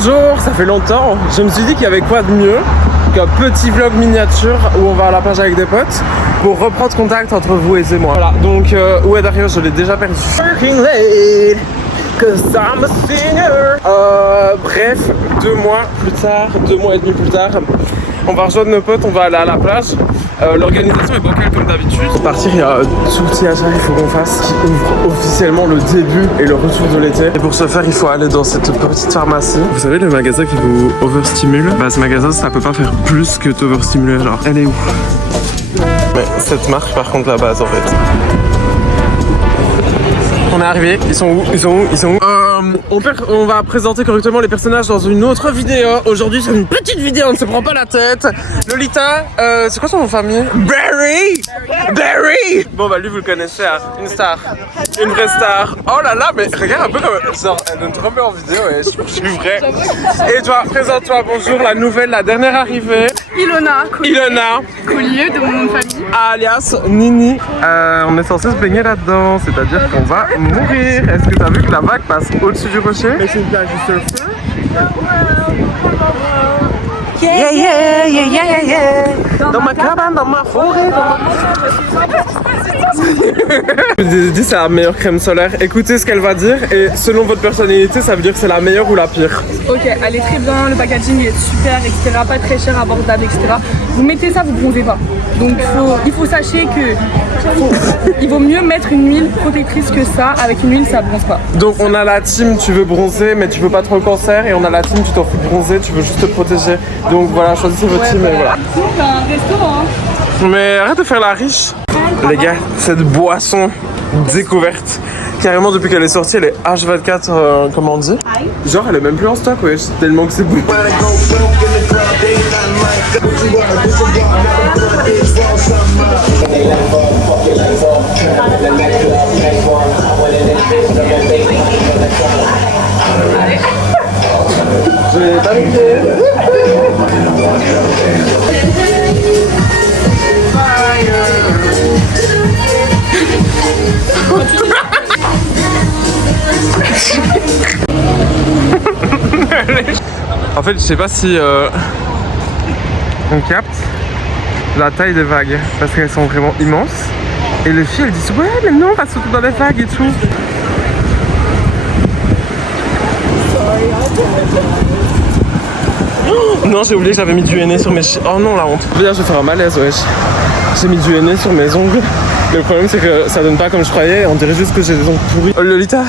Bonjour, ça fait longtemps. Je me suis dit qu'il y avait quoi de mieux qu'un petit vlog miniature où on va à la plage avec des potes pour reprendre contact entre vous et moi. Voilà, donc où est Dario? Je l'ai déjà perdu. Cause I'm a singer. Bref, 2 mois plus tard, 2 mois et demi plus tard, on va rejoindre nos potes, on va aller à la plage. L'organisation est bancale comme d'habitude. Pour partir, il y a tout petit achat qu'il faut qu'on fasse qui ouvre officiellement le début et le retour de l'été. Et pour ce faire, il faut aller dans cette petite pharmacie. Vous savez, le magasin qui vous overstimule, bah ce magasin, ça peut pas faire plus que t'overstimuler. Genre, elle est où? Mais cette marque, par contre, la base en fait. On est arrivé, ils sont où? On va présenter correctement les personnages dans une autre vidéo. Aujourd'hui c'est une petite vidéo, on ne se prend pas la tête. Lolita, c'est quoi son nom de famille? Barry. Bon bah lui vous le connaissez, hein. Une star, une vraie star. Oh là là, mais regarde un peu comme genre, elle donne trop bien en vidéo, ouais, je suis vrai. Et toi, présente-toi, bonjour, la nouvelle, la dernière arrivée. Ilona Collier de mon nom de famille. Alias Nini. On est censé se baigner là-dedans, c'est-à-dire qu'on va mourir. Est-ce que t'as vu que la vague passe au-dessus du rocher? Mais c'est une plage de surfeur. Yeah. Dans ma cabane, dans ma forêt, Je vous ai dit c'est la meilleure crème solaire. Écoutez ce qu'elle va dire et selon votre personnalité, ça veut dire que c'est la meilleure ou la pire. Ok, elle est très bien, le packaging est super, etc. Pas très cher, abordable, etc. Vous mettez ça, vous bronzez pas. Donc il faut sachez que il vaut mieux mettre une huile protectrice que ça. Avec une huile, ça bronze pas. Donc on a la team, tu veux bronzer mais tu veux pas trop le cancer, et on a la team, tu t'en fous de bronzer, tu veux juste te protéger. Donc voilà, choisissez votre team et voilà. C'est un restaurant. Mais arrête de faire la riche. Les gars, cette boisson découverte, carrément depuis qu'elle est sortie, elle est H24, comment on dit? Genre elle est même plus en stock, ouais, tellement que c'est bon. Je l'ai pas goûté. En fait, je sais pas si on capte la taille des vagues parce qu'elles sont vraiment immenses. Et les filles elles disent ouais, mais non, on va sauter dans les vagues et tout. Non, j'ai oublié que j'avais mis du henné sur mes... Oh non, la honte. Je veux dire, je vais faire un malaise, wesh. J'ai mis du henné sur mes ongles. Mais le problème, c'est que ça donne pas comme je croyais. On dirait juste que j'ai des ongles pourris. Oh, Lolita,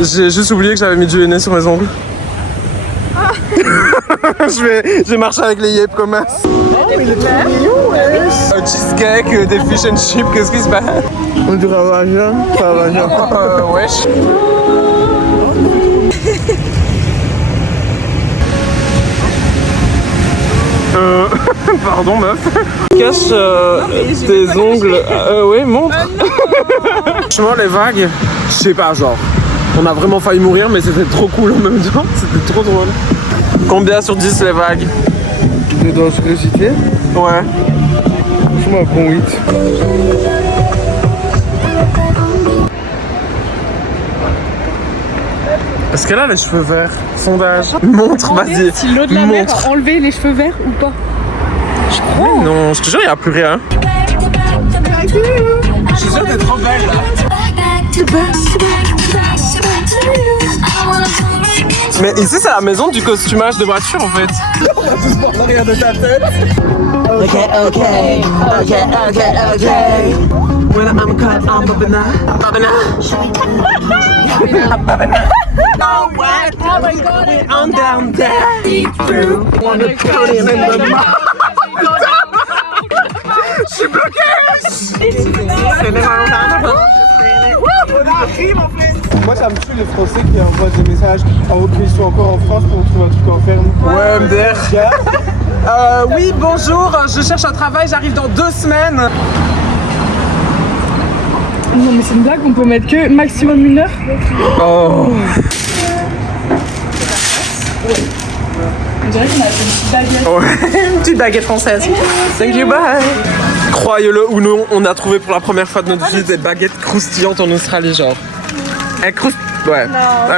j'ai juste oublié que j'avais mis du henné sur mes ongles. Ah. je vais marcher avec les yeux comme un... Oh, mais il est très mignon, wesh. Un cheesecake, des fish and chips, qu'est-ce qui se passe? On dirait un vagin. Pas un vagin. Wesh. Pardon meuf. Cache tes ongles. Oui, montre. Franchement les vagues, je sais pas, genre on a vraiment failli mourir mais c'était trop cool en même temps. C'était trop drôle. Combien sur 10 les vagues? De dangerosité? Ouais. Franchement un bon 8. Est-ce qu'elle a les cheveux verts? Sondage. Montre, vas-y. Si l'eau de la mer a enlevé les cheveux verts ou pas? Je crois. Mais non, je te jure, il n'y a plus rien. Je suis sûre d'être trop belle là. Mais ici, c'est la maison du costumage de voiture en fait. On va tous voir l'arrière de ta tête. Ok. When I'm cut, I'm Babana. Oh my god, I'm down there. Deep through. Wanna put him in the mouth. Je suis bloqué. Moi ça me tue les Français qui envoient des messages en haute pression encore en France pour trouver un truc en ferme. Ouais, MDR. Oui, bonjour, je cherche un travail, j'arrive dans 2 semaines. Non mais c'est une blague, on peut mettre que maximum 1 heure. Oh. On dirait qu'on a fait une petite baguette. Ouais, une petite baguette française. Thank you, bye. Croyez-le ou non, on a trouvé pour la première fois de notre vie des baguettes croustillantes en Australie, genre. Ouais,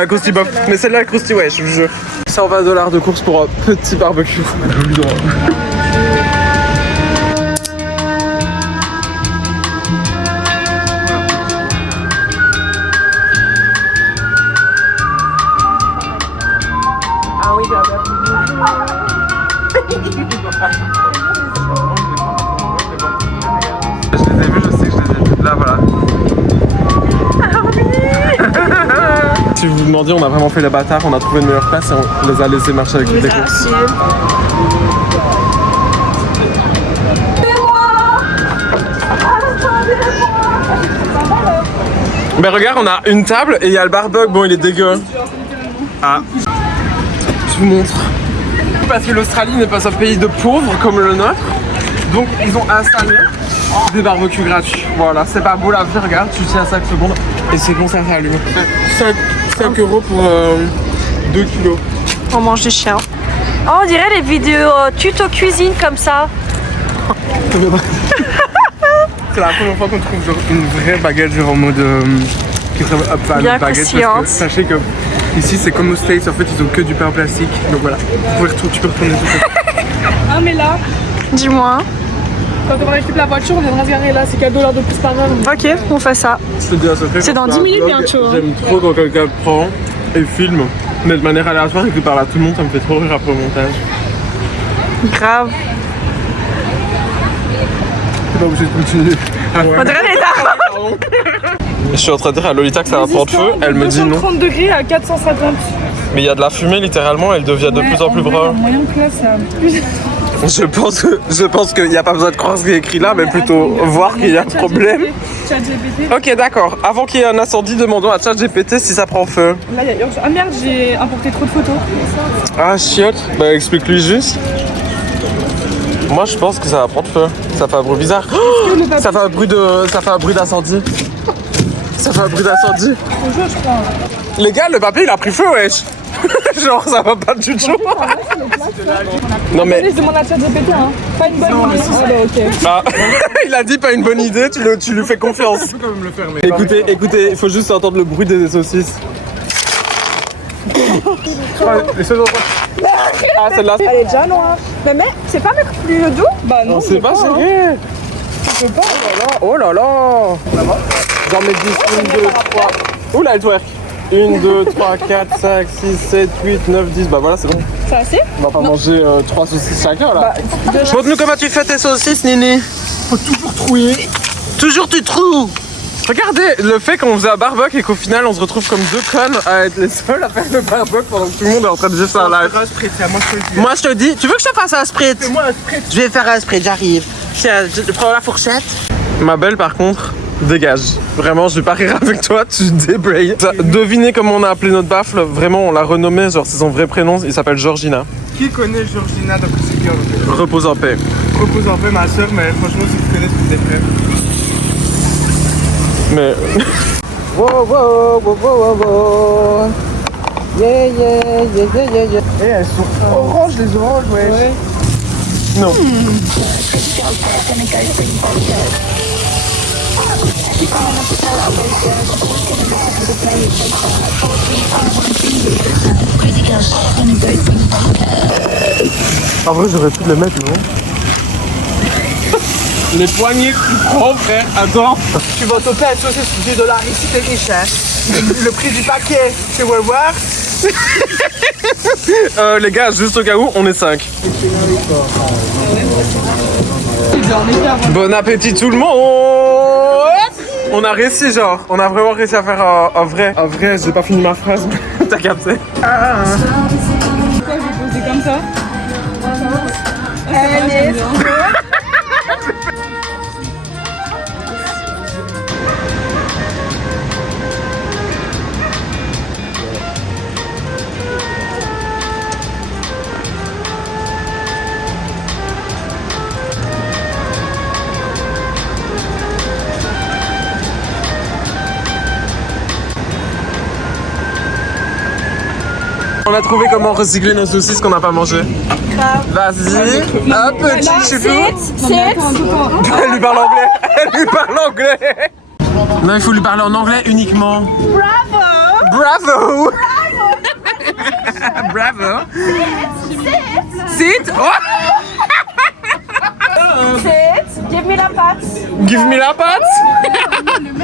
Krusty Bob. Mais celle-là, Krusty, ouais, je vous jure. $120 de course pour un petit barbecue. Ah oui, bien. Je les ai vus, je sais que je les ai vus. Là, voilà. Si vous vous demandiez, on a vraiment fait les bâtards, on a trouvé une meilleure place et on les a laissés marcher avec les courses. Mais regarde, on a une table et il y a le barbecue, bon il est dégueu. Ah, je vous montre. Parce que l'Australie n'est pas un pays de pauvres comme le nôtre, donc ils ont installé des barbecues gratuits. Voilà, c'est pas beau la vie, regarde, tu tiens 5 secondes et c'est bon, ça s'allume. 5 € pour 2 kilos. On mange du chien. Oh, on dirait les vidéos tuto cuisine comme ça. C'est la première fois qu'on trouve genre une vraie baguette genre en mode qui ressemble à bien une baguette. croustillante. Parce que sachez que ici c'est comme aux States, en fait ils ont que du pain en plastique. Donc voilà, tu peux retourner tout ça. Ah mais là, Dis-moi. quand on récupère la voiture, on viendra se garer là, c'est $4 de plus par heure. Ok, on fait ça. Je te dis un secret, C'est quand dans je fais 10 minutes un vlog, bientôt, hein. J'aime trop quand quelqu'un prend et filme, mais de manière aléatoire et que parle à tout le monde, ça me fait trop rire après au montage. Grave. T'es pas obligé de continuer. On dirait les darons. Je suis en train de dire à Lolita que ça va prendre feu, elle me dit non. 30 degrés à 450. Mais il y a de la fumée littéralement, elle devient de plus en plus brun. Moyen de classe, Je pense qu'il n'y a pas besoin de croire ce qui est écrit là, mais plutôt voir qu'il y a un problème. ChatGPT. Ok, d'accord. Avant qu'il y ait un incendie, demandons à ChatGPT si ça prend feu. Là, il y a urgence. Ah merde, j'ai importé trop de photos. Ah, chiotte. Bah, explique-lui juste. Moi, je pense que ça va prendre feu. Ça fait un bruit bizarre. Oh, ça fait un bruit d'incendie. Ça fait un bruit d'incendie. Je crois. Les gars, le papier, il a pris feu, wesh. Genre, ça va pas du tout. Non, mais... Je demande à ChatGPT, hein. Pas une bonne idée. Ah bah ok. Ah, il a dit pas une bonne idée, tu lui fais confiance. Écoutez, il faut juste entendre le bruit des saucisses. Ah, celle-là. Elle est déjà noire. Mais c'est pas mettre plus doux? Bah non, C'est pas sérieux. je peux pas. Oh là là. J'en mets 10, 1, 2, 3. Oula, elle twerk. 1, 2, 3, 4, 5, 6, 7, 8, 9, 10. Bah voilà, c'est bon. C'est assez? On va pas manger 3 saucisses chacun là. Montre-nous comment tu fais tes saucisses, Nini. Faut toujours trouiller. Toujours tu trouves. Regardez le fait qu'on faisait un barbecue et qu'au final on se retrouve comme deux connes à être les seuls à faire le barbecue pendant que tout le monde est en train de juste faire un live. Moi je te dis, tu veux que je te fasse un spritz? Fais-moi un spritz. Je vais faire un spritz, j'arrive. Je prends la fourchette. Ma belle par contre, dégage. Vraiment, je vais pas rire avec toi, tu débrayes. Devinez comment on a appelé notre baffle. Vraiment, on l'a renommé, genre c'est son vrai prénom, il s'appelle Georgina. Qui connaît Georgina dans ce cœur? Repose en paix. Repose en paix, ma soeur, mais franchement, si tu connais, c'est des frères. Mais... Wow, wow, wow, wow, wow. Yeah, yeah, yeah, yeah, yeah, yeah. Eh, elles sont oranges, les oranges, ouais. Non. En vrai, j'aurais pu le mettre, non? Les poignées que tu prends, frère, attends. Tu vas toper un saucisse pour $10 ici, t'es riche, hein. Le prix du paquet, tu vas voir. Les gars, juste au cas où, on est 5. Bon appétit tout le monde. On a réussi, genre. On a vraiment réussi à faire un vrai. Un vrai, j'ai pas fini ma phrase. T'as capté? Pourquoi j'ai posé comme ça? On a trouvé comment recycler nos saucisses qu'on n'a pas mangées. Vas-y, un petit chouchou. Elle lui parle anglais. Elle lui parle anglais. Non, il faut lui parler en anglais uniquement. Bravo! Bravo. Bravo. Sit. Oh. Sit, give me la patte. Give me la patte.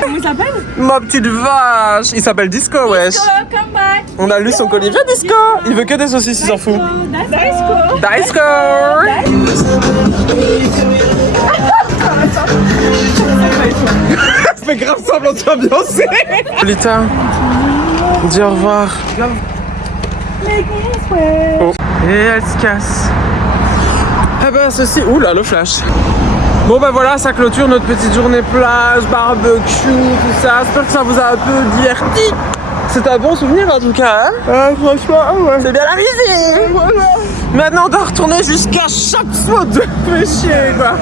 Comment il s'appelle? Ma petite vache. Il s'appelle Disco, wesh. Come back. On a lu son collier. Viens, Disco. Il veut que des saucisses, il s'en fout. Disco. Ça fait grave semblant d'ambiancer. Lolita, dis au revoir. Oh. Et elle se casse. Ah ben ceci... Ouh là, le flash. Bon ben voilà, ça clôture notre petite journée plage, barbecue, tout ça. J'espère que ça vous a un peu diverti. C'est un bon souvenir en tout cas, hein. Franchement, ouais. C'est bien amusé. Voilà. Maintenant on doit retourner jusqu'à chaque saut de péché, quoi.